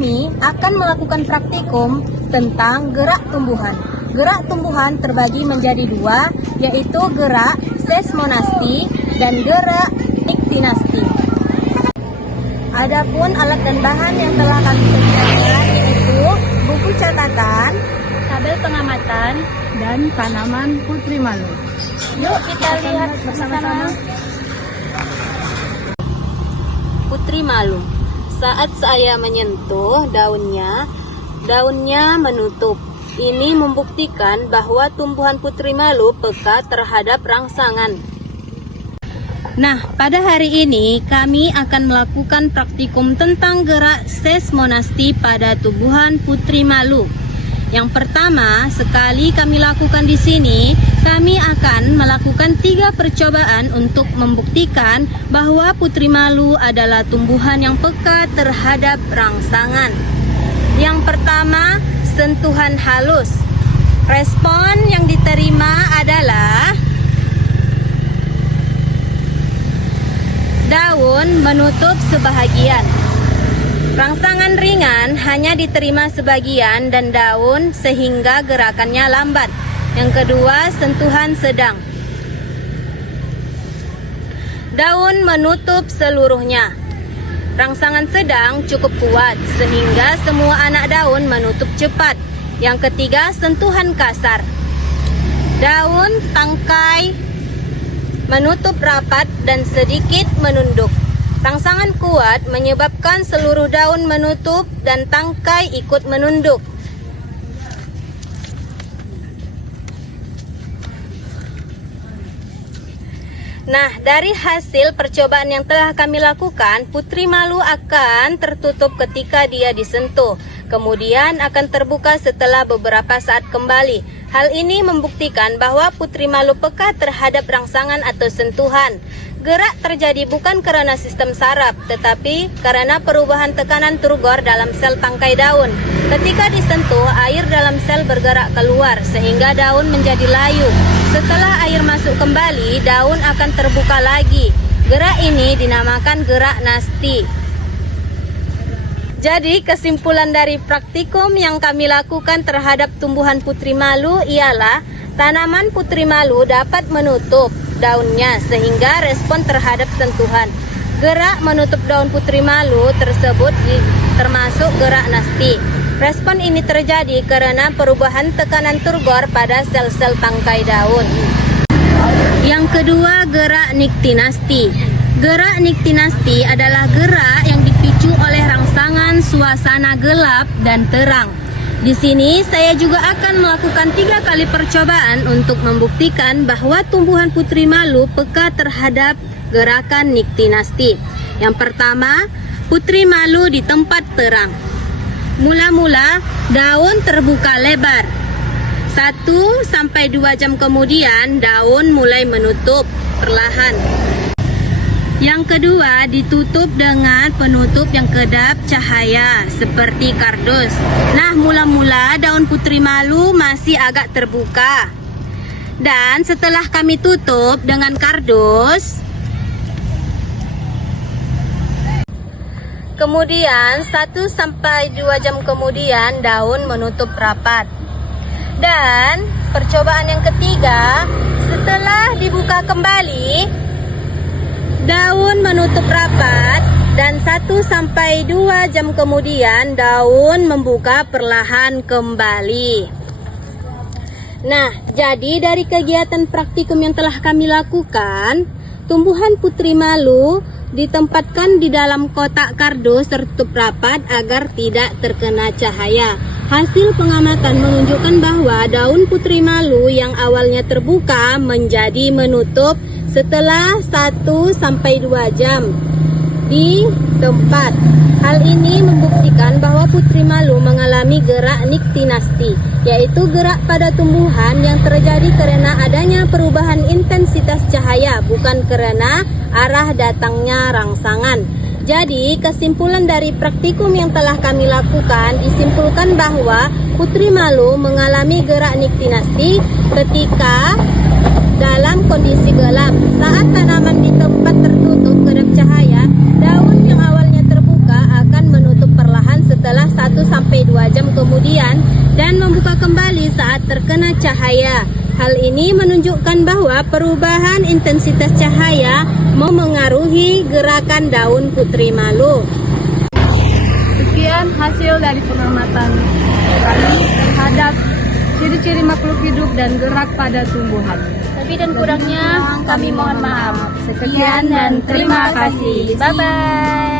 kami akan melakukan praktikum tentang gerak tumbuhan. Gerak tumbuhan terbagi menjadi dua, yaitu gerak seismonasti dan gerak niktinasti. Adapun alat dan bahan yang telah kami sediakan yaitu buku catatan, tabel pengamatan, dan tanaman putri malu. Yuk kita lihat bersama-sama. Putri malu. Saat saya menyentuh daunnya menutup. Ini membuktikan bahwa tumbuhan putri malu peka terhadap rangsangan. Nah, pada hari ini kami akan melakukan praktikum tentang gerak seismonasti pada tumbuhan putri malu. Yang pertama, sekali kami lakukan di sini, kami akan melakukan 3 percobaan untuk membuktikan bahwa putri malu adalah tumbuhan yang peka terhadap rangsangan. Yang pertama, sentuhan halus. Respon yang diterima adalah daun menutup sebahagian. Rangsangan ringan hanya diterima sebagian dan daun sehingga gerakannya lambat. Yang kedua, sentuhan sedang. Daun menutup seluruhnya. Rangsangan sedang cukup kuat sehingga semua anak daun menutup cepat. Yang ketiga, sentuhan kasar. Daun, tangkai menutup rapat dan sedikit menunduk. Rangsangan kuat menyebabkan seluruh daun menutup dan tangkai ikut menunduk. Nah, dari hasil percobaan yang telah kami lakukan, putri malu akan tertutup ketika dia disentuh, kemudian akan terbuka setelah beberapa saat kembali. Hal ini membuktikan bahwa putri malu peka terhadap rangsangan atau sentuhan. Gerak terjadi bukan karena sistem saraf, tetapi karena perubahan tekanan turgor dalam sel tangkai daun. Ketika disentuh, air dalam sel bergerak keluar sehingga daun menjadi layu. Setelah air masuk kembali, daun akan terbuka lagi. Gerak ini dinamakan gerak nasti. Jadi kesimpulan dari praktikum yang kami lakukan terhadap tumbuhan putri malu ialah tanaman putri malu dapat menutup daunnya sehingga respon terhadap sentuhan. Gerak menutup daun putri malu tersebut termasuk gerak nasti. Respon ini terjadi karena perubahan tekanan turgor pada sel-sel tangkai daun. Yang kedua, gerak niktinasti. Gerak niktinasti adalah gerak yang dipicu oleh rangsangan suasana gelap dan terang. Di sini saya juga akan melakukan 3 kali percobaan untuk membuktikan bahwa tumbuhan putri malu peka terhadap gerakan niktinasti. Yang pertama, putri malu di tempat terang. Mula-mula daun terbuka lebar. 1-2 jam kemudian daun mulai menutup perlahan. Yang kedua, ditutup dengan penutup yang kedap cahaya seperti kardus. Nah, mula-mula daun putri malu masih agak terbuka. Dan setelah kami tutup dengan kardus, kemudian 1-2 jam kemudian daun menutup rapat. Dan percobaan yang ketiga, setelah dibuka kembali, daun menutup rapat dan 1-2 jam kemudian daun membuka perlahan kembali. Nah, jadi dari kegiatan praktikum yang telah kami lakukan, tumbuhan putri malu ditempatkan di dalam kotak kardus tertutup rapat agar tidak terkena cahaya. Hasil pengamatan menunjukkan bahwa daun putri malu yang awalnya terbuka menjadi menutup setelah 1-2 jam di tempat. Hal ini membuktikan bahwa putri malu mengalami gerak niktinasti, yaitu gerak pada tumbuhan yang terjadi karena adanya perubahan intensitas cahaya, bukan karena arah datangnya rangsangan. Jadi, kesimpulan dari praktikum yang telah kami lakukan disimpulkan bahwa putri malu mengalami gerak niktinasti ketika dalam kondisi gelap. Saat tanaman di tempat tertutup kedap cahaya, daun yang awalnya terbuka akan menutup perlahan setelah kembali saat terkena cahaya. Hal ini menunjukkan bahwa perubahan intensitas cahaya memengaruhi gerakan daun putri malu. Sekian hasil dari pengamatan kami terhadap ciri-ciri makhluk hidup dan gerak pada tumbuhan. Lebih dan kurangnya kami mohon maaf. Sekian dan terima kasih. Bye-bye.